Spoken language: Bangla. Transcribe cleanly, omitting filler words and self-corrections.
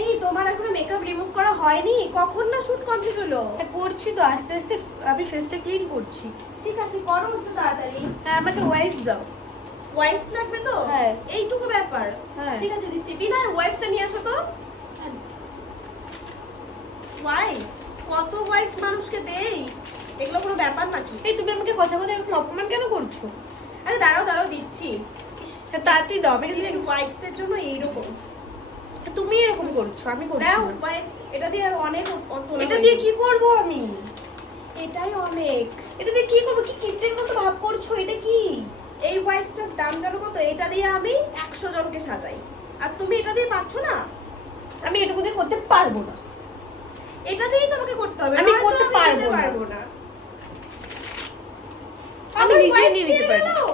এই তোমার এখনো মেকআপ রিমুভ করা হয়নি? কখন না শুট কমপ্লিট হলো? করছি তো, আস্তে আস্তে আমি ফেসটা ক্লিন করছি। ঠিক আছে, করো একটু তাড়াতাড়ি। হ্যাঁ, আমাকে ওয়াইপস দাও। ওয়াইপস লাগবে তো? হ্যাঁ। এইটুকু ব্যাপার। হ্যাঁ। ঠিক আছে দিচ্ছি। বিনা ওয়াইপসটা নিয়ে আসো তো। ওয়াইপস? কত ওয়াইপস মানুষকে দেই? এগুলো কোনো ব্যাপার নাকি? এই তুমি আমাকে কথা কথা এরকম অপমান কেন করছো? আরে দাঁড়াও দাঁড়াও দিচ্ছি। ইস, তাড়াতাড়ি দাও। আমি কিন্তু ওয়াইপসের জন্য এইরকম। তুমি এরকম করছো, আমি করছি দাও না। ওয়াইপস। এটা দিয়ে অনেক তোলা এটা হয়ে দিয়ে গেছে। কি করব আমি? এটাই অনেক। এটা দিয়ে কি করবো? কি কিপ্টের মতো ভাব করছো? এটা কি? এই ওয়াইপসটার দাম জানো কত? এটা দিয়ে আমি 100 জনকে সাজাই। আর তুমি এটা দিয়ে পারছো না? আমি এটুকু দিয়ে করতে পারবো না। এটা দিয়েই তোমাকে করতে হবে। আমি নয়তো করতে দিতে পারবো না। না। আমি আমার নিজে wife নিয়ে নিতে দিয়ে পারি। গেলো।